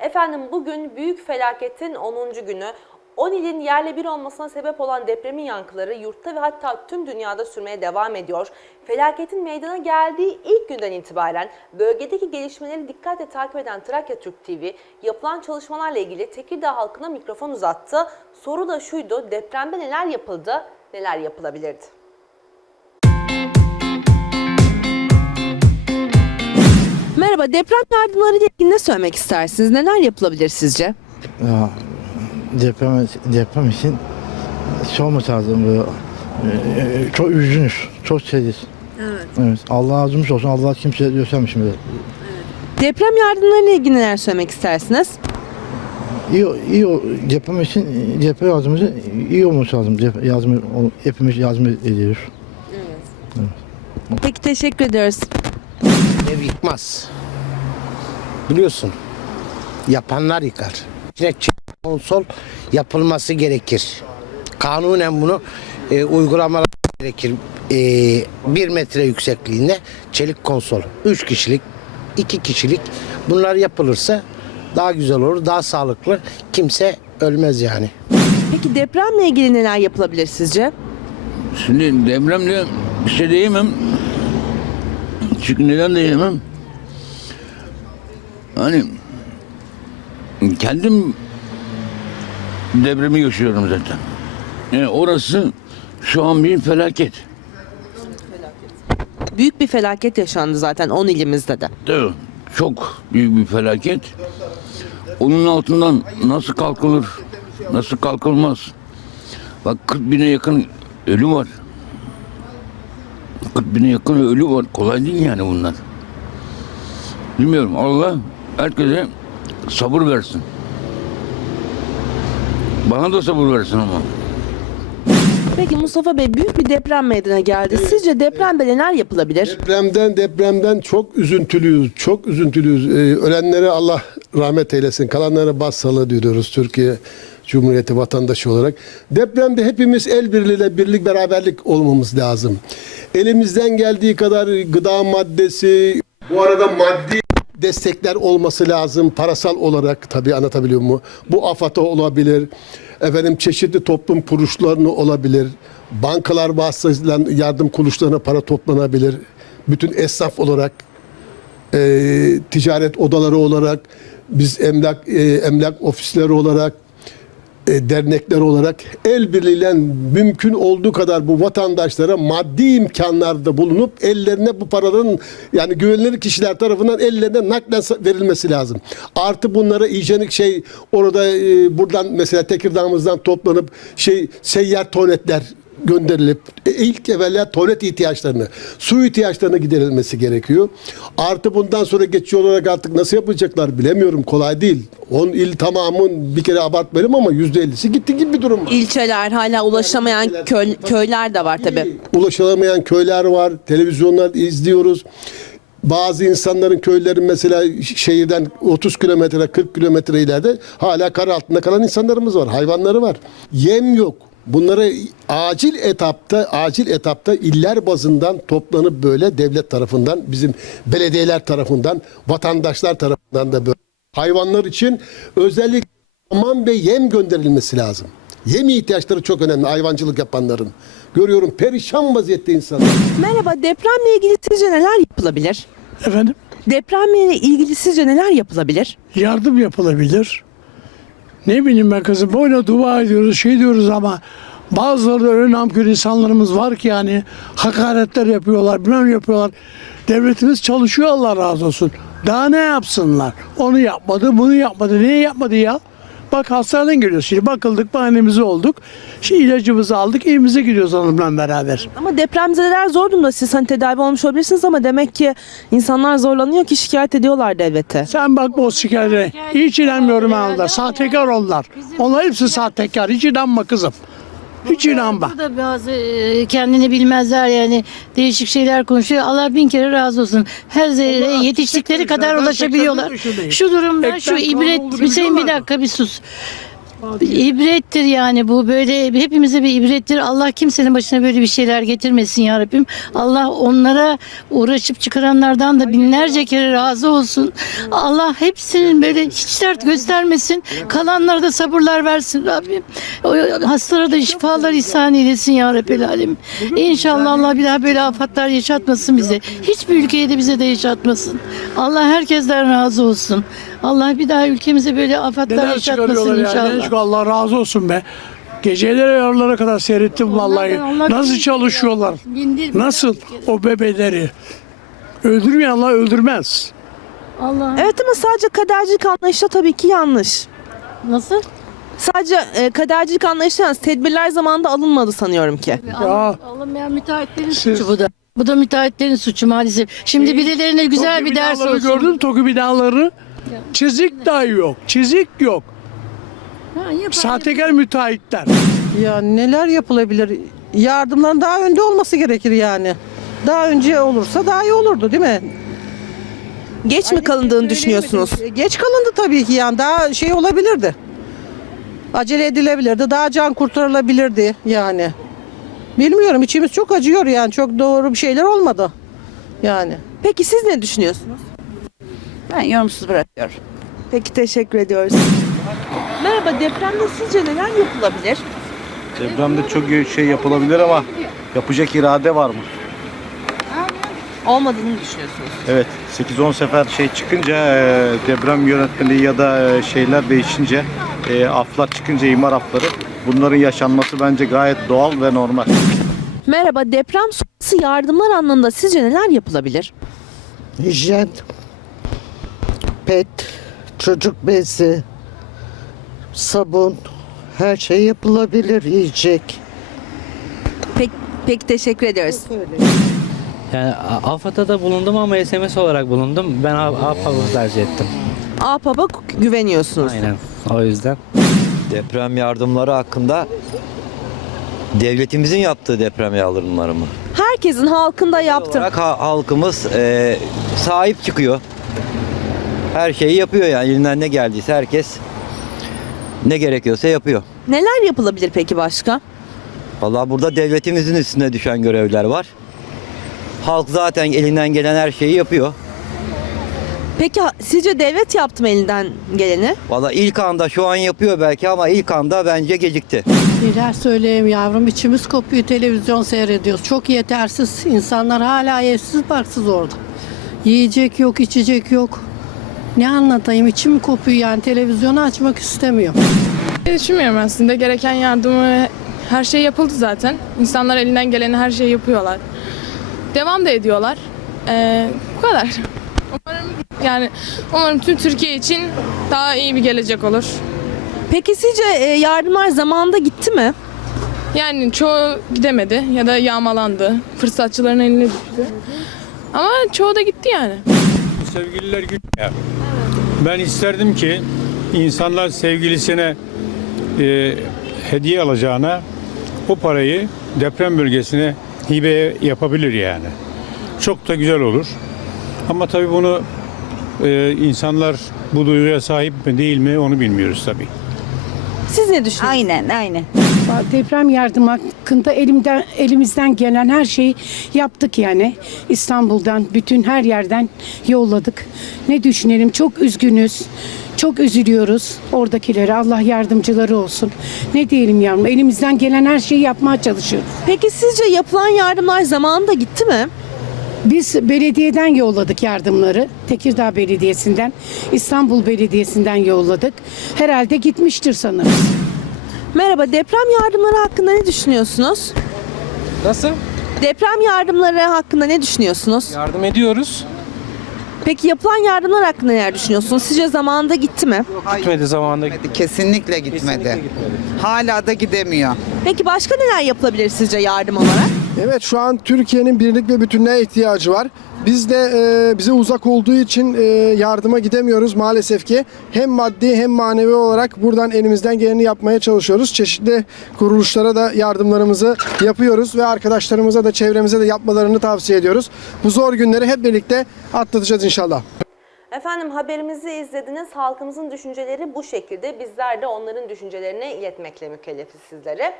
Efendim bugün büyük felaketin 10. günü. 10 ilin yerle bir olmasına sebep olan depremin yankıları yurtta ve hatta tüm dünyada sürmeye devam ediyor. Felaketin meydana geldiği ilk günden itibaren bölgedeki gelişmeleri dikkatle takip eden Trakya Türk TV yapılan çalışmalarla ilgili Tekirdağ halkına mikrofon uzattı. Soru da şuydu, depremde neler yapıldı, neler yapılabilirdi? Merhaba, deprem yardımları ilgili ne söylemek istersiniz? Neler yapılabilir sizce? Ya, deprem, deprem için şey olması lazım. Böyle, e, çok üzgünüz. Çok şeyiz. Evet. Evet. Allah azmış olsun. Allah kimseye göstermiş böyle. Deprem yardımları ile ilgili neler söylemek istersiniz? İyi, iyi deprem için deprem yardımımızın iyi olması lazım. Dep- yardım, hepimiz yardım ediyoruz. Peki teşekkür ediyoruz. Ev yıkmaz. Biliyorsun. Yapanlar yıkar. Yine çelik konsol yapılması gerekir. Kanunen bunu e, uygulamalar gerekir. E, bir metre yüksekliğinde çelik konsol. Üç kişilik, iki kişilik bunlar yapılırsa daha güzel olur, daha sağlıklı. Kimse ölmez yani. Peki depremle ilgili neler yapılabilir sizce? Şimdi depremde bir şey diyemem. Çünkü neden diyemem? Hani kendim depremi yaşıyorum zaten. Yani orası şu an bir felaket. Büyük bir felaket yaşandı zaten 10 ilimizde de. Mi? Çok büyük bir felaket. Onun altından nasıl kalkılır, nasıl kalkılmaz? Bak 40 bine yakın ölü var. 40 bine yakın ölü var. Kolay değil yani bunlar. Bilmiyorum Allah herkese sabır versin. Bana da sabır versin ama. Peki Mustafa Bey büyük bir deprem meydana geldi. Sizce depremde neler yapılabilir? Depremden depremden çok üzüntülüyüz. Çok üzüntülüyüz. Ee, ölenlere Allah rahmet eylesin. Kalanlara başsağlığı diliyoruz Türkiye Cumhuriyeti vatandaşı olarak. Depremde hepimiz el birliğiyle birlik beraberlik olmamız lazım. Elimizden geldiği kadar gıda maddesi, bu arada maddi destekler olması lazım parasal olarak tabii anlatabiliyor mu? Bu AFAD'a olabilir. Efendim çeşitli toplum kuruluşlarını olabilir. Bankalar vasıtasıyla yardım kuruluşlarına para toplanabilir. Bütün esnaf olarak e, ticaret odaları olarak biz emlak e, emlak ofisleri olarak dernekler olarak el birliğiyle mümkün olduğu kadar bu vatandaşlara maddi imkanlarda bulunup ellerine bu paraların yani güvenilir kişiler tarafından ellerine naklen verilmesi lazım. Artı bunlara hijyenik şey orada e, buradan mesela Tekirdağ'ımızdan toplanıp şey seyyar tuvaletler gönderilip e, ilk evvela tuvalet ihtiyaçlarını, su ihtiyaçlarını giderilmesi gerekiyor. Artı bundan sonra geçici olarak artık nasıl yapacaklar bilemiyorum. Kolay değil. 10 il tamamın bir kere abartmayalım ama %50'si gitti gibi bir durum var. İlçeler hala ulaşamayan köy, köyler de var tabii. Ulaşılamayan köyler var. Televizyonlar izliyoruz. Bazı insanların köylerin mesela şehirden 30 kilometre 40 kilometre ileride hala kar altında kalan insanlarımız var. Hayvanları var. Yem yok. Bunları acil etapta acil etapta iller bazından toplanıp böyle devlet tarafından bizim belediyeler tarafından vatandaşlar tarafından da böyle hayvanlar için özellikle saman ve yem gönderilmesi lazım. Yem ihtiyaçları çok önemli hayvancılık yapanların. Görüyorum perişan vaziyette insanlar. Merhaba depremle ilgili sizce neler yapılabilir? Efendim Depremle ilgili sizce neler yapılabilir? yardım yapılabilir. Ne bileyim ben kızım böyle dua ediyoruz şey diyoruz ama bazıları öyle namkör insanlarımız var ki yani hakaretler yapıyorlar bilmem yapıyorlar. Devletimiz çalışıyor Allah razı olsun. Daha ne yapsınlar? Onu yapmadı bunu yapmadı. Niye yapmadı ya? Bak hastaneden geliyoruz şimdi bakıldık bahanemizi olduk. Şimdi ilacımızı aldık evimize gidiyoruz hanımla beraber. Ama depremzedeler zor durumda. Siz hani tedavi olmuş olabilirsiniz ama demek ki insanlar zorlanıyor ki şikayet ediyorlar devlete. Sen bak bu şikayete. Hiç inanmıyorum onlara. Sahtekar onlar. Onlar hepsi sahtekar. Hiç inanma kızım. Hiç inanma. Burada bazı e, kendini bilmezler yani değişik şeyler konuşuyor. Allah bin kere razı olsun. Her zerre yetiştikleri kadar ulaşabiliyorlar. 81 yaşındayım. Şu durumda şu ibret Hüseyin bir dakika bir sus. İbrettir yani bu böyle hepimize bir ibrettir. Allah kimsenin başına böyle bir şeyler getirmesin ya Rabbim. Allah onlara uğraşıp çıkaranlardan da binlerce kere razı olsun. Allah hepsinin böyle hiç dert göstermesin. Kalanlara da sabırlar versin Rabbim. Hastalara da şifalar ihsan eylesin ya Rabbil Alem. İnşallah Allah bir daha böyle afatlar yaşatmasın bize. Hiçbir ülkeye de bize de yaşatmasın. Allah herkesten razı olsun. Allah bir daha ülkemize böyle afatlar Neler yaşatmasın inşallah. Neler çıkıyor? Allah razı olsun be. Geceleri yarılara kadar seyrettim vallahi. Allah Nasıl çalışıyorlar? Bindir- Nasıl o bebeleri? Öldürmeyen Allah öldürmez. Allah Evet ama sadece kadercilik anlayışı da tabii ki yanlış. nasıl? Sadece e, kadercilik anlayışı yalnız tedbirler zamanında alınmadı sanıyorum ki. Ya Alınmayan müteahhitlerin Siz- suçu bu da. Bu da müteahhitlerin suçu maalesef. Şimdi birilerine güzel Toki bir ders binaları olsun. Gördün mü Toki binaları? Çizik dahi yok. Çizik yok. Ha, yapar, Sahtekar müteahhitler. Ya neler yapılabilir? Yardımların daha önde olması gerekir yani. Daha önce olursa daha iyi olurdu değil mi? Geç mi kalındığını düşünüyorsunuz? Geç kalındı tabii ki yani daha şey olabilirdi. Acele edilebilirdi. Daha can kurtarılabilirdi yani. Bilmiyorum içimiz çok acıyor yani. Çok doğru bir şeyler olmadı. Yani. Peki siz ne düşünüyorsunuz? Ben yorumsuz bırakıyorum. Peki teşekkür ediyoruz. Merhaba depremde sizce neler yapılabilir? Depremde çok şey yapılabilir ama yapacak irade var mı? Olmadığını düşünüyorsunuz. Evet 8-10 sefer şey çıkınca e, deprem yönetmeliği ya da e, şeyler değişince e, aflar çıkınca imar afları bunların yaşanması bence gayet doğal ve normal. Merhaba deprem sonrası yardımlar anlamında sizce neler yapılabilir? Hijyen, pet, çocuk bezi, sabun, her şey yapılabilir yiyecek. Pek, pek teşekkür ediyoruz. Yani AFAD'a da bulundum ama SMS olarak bulundum. Ben AFAD'ı tercih ettim. APAP'a güveniyorsunuz. Aynen. O yüzden. Deprem yardımları hakkında devletimizin yaptığı deprem yardımları mı? Herkesin halkında yaptım. Olarak ha- halkımız e, sahip çıkıyor. Her şeyi yapıyor yani elinden ne geldiyse herkes ne gerekiyorsa yapıyor. Neler yapılabilir peki başka? Vallahi burada devletimizin üstüne düşen görevler var. Halk zaten elinden gelen her şeyi yapıyor. Peki sizce devlet yaptı mı elinden geleni? Vallahi ilk anda şu an yapıyor belki ama ilk anda bence gecikti. Neler söyleyeyim yavrum içimiz kopuyor televizyon seyrediyoruz. Çok yetersiz insanlar hala evsiz barksız orada. Yiyecek yok içecek yok. Ne anlatayım içim kopuyor yani televizyonu açmak istemiyorum. Düşünmüyorum aslında. Gereken yardımı her şey yapıldı zaten. İnsanlar elinden geleni her şeyi yapıyorlar. Devam da ediyorlar. Ee, bu kadar. Umarım yani umarım tüm Türkiye için daha iyi bir gelecek olur. Peki sizce e, yardımlar zamanında gitti mi? Yani çoğu gidemedi ya da yağmalandı. Fırsatçıların eline düştü. Ama çoğu da gitti yani. Sevgililer günü ya. Ben isterdim ki insanlar sevgilisine e, hediye alacağına o parayı deprem bölgesine hibe yapabilir yani. Çok da güzel olur. Ama tabii bunu e, insanlar bu duyguya sahip mi değil mi onu bilmiyoruz tabii. Siz ne düşünüyorsunuz? Aynen aynen. Deprem yardım hakkında elimden elimizden gelen her şeyi yaptık yani. İstanbul'dan bütün her yerden yolladık. Ne düşünelim çok üzgünüz. Çok üzülüyoruz oradakilere. Allah yardımcıları olsun. Ne diyelim yavrum elimizden gelen her şeyi yapmaya çalışıyoruz. Peki sizce yapılan yardımlar zamanında gitti mi? Biz belediyeden yolladık yardımları. Tekirdağ Belediyesi'nden, İstanbul Belediyesi'nden yolladık. Herhalde gitmiştir sanırım. Merhaba deprem yardımları hakkında ne düşünüyorsunuz? Nasıl? Deprem yardımları hakkında ne düşünüyorsunuz? Yardım ediyoruz. Peki yapılan yardımlar hakkında neler düşünüyorsunuz? Sizce zamanında gitti mi? Gitmedi zamanında. Kesinlikle gitmedi. Hala da gidemiyor. Peki başka neler yapılabilir sizce yardım olarak? Evet şu an Türkiye'nin birlik ve bütünlüğe ihtiyacı var. Biz de e, bize uzak olduğu için e, yardıma gidemiyoruz maalesef ki. Hem maddi hem manevi olarak buradan elimizden geleni yapmaya çalışıyoruz. Çeşitli kuruluşlara da yardımlarımızı yapıyoruz ve arkadaşlarımıza da çevremize de yapmalarını tavsiye ediyoruz. Bu zor günleri hep birlikte atlatacağız inşallah. Efendim haberimizi izlediniz. Halkımızın düşünceleri bu şekilde. Bizler de onların düşüncelerini iletmekle mükellefiz sizlere.